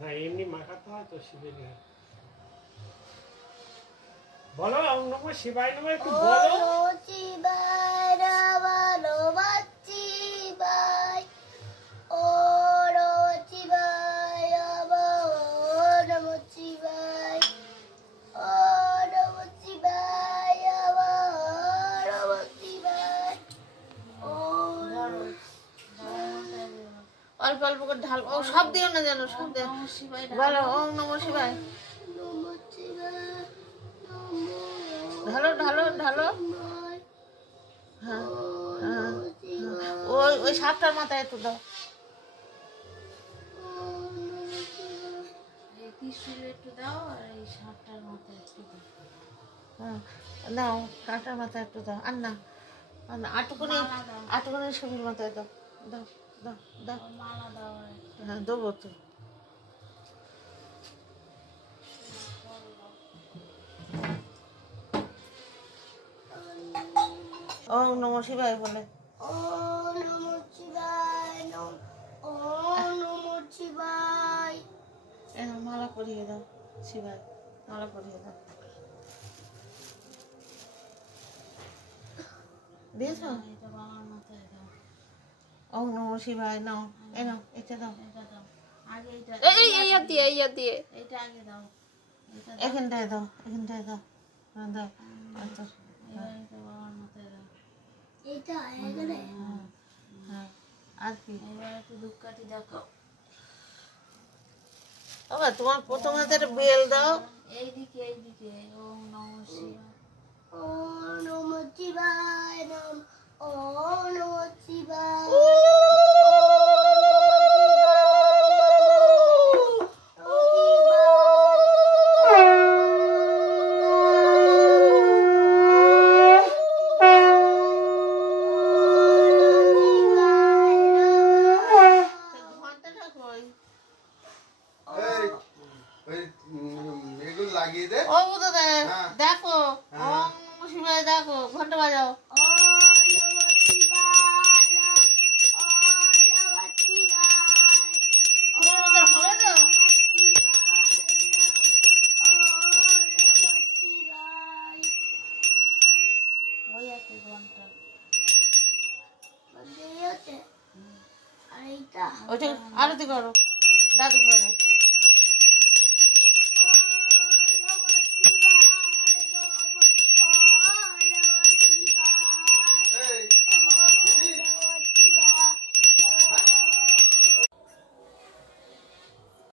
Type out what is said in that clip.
না এমনি মাখাতে হয় তো শিবের গায়ে। বলো ওম নমঃ শিবায় নমঃ একটু বলো। ওম শিবায় নমঃ শিবায় ওম শিবায় নমঃ শিবায় ওম শিবায় নমঃ শিবায় অল্প অল্প করে ঢাল। ও সব দিও না যেন, সব দিও। বলো ওম নমঃ শিবায়। ঢালো ঢালো ঢালো। হ্যাঁ হ্যাঁ, ওই ওই সাপটার মাথায় একটু দাও। একটু দাও আর এই সাপটার মাথায় একটু দাও। হ্যাঁ দাও, সাপটার মাথায় একটু দাও। আর না আটুকুনি আটুকুনি ছবির মাথায় দাও দাও দাও দাও। হ্যাঁ দেবো তো। ওম নমঃ শিবায় বলে। ওম নমঃ শিবায় ওম নমঃ শিবায়। মালা পরিয়ে দাও শিবায়, মালা পরিয়ে দাও। দিয়েছ? ওম নমঃ শিবায় নাও, এ নাও, এটা দাও। এখানটায় দাও, এখানটায় দাও। হ্যাঁ দাও। আচ্ছা এটা এখানে। হ্যাঁ আর কি? এবার একটু ধূপকাঠি দেখাও। বাবা তোমার প্রথম হাতের বেল দাও। এইদিকে এইদিকে। ওম নমঃ শিবায়। ওম নমঃ শিবায় ওম নমঃ শিবায়। দেখো ওম নমঃ শিবায়, দেখো ঘন্টা বাজাও। আরতি করো দাদু করে।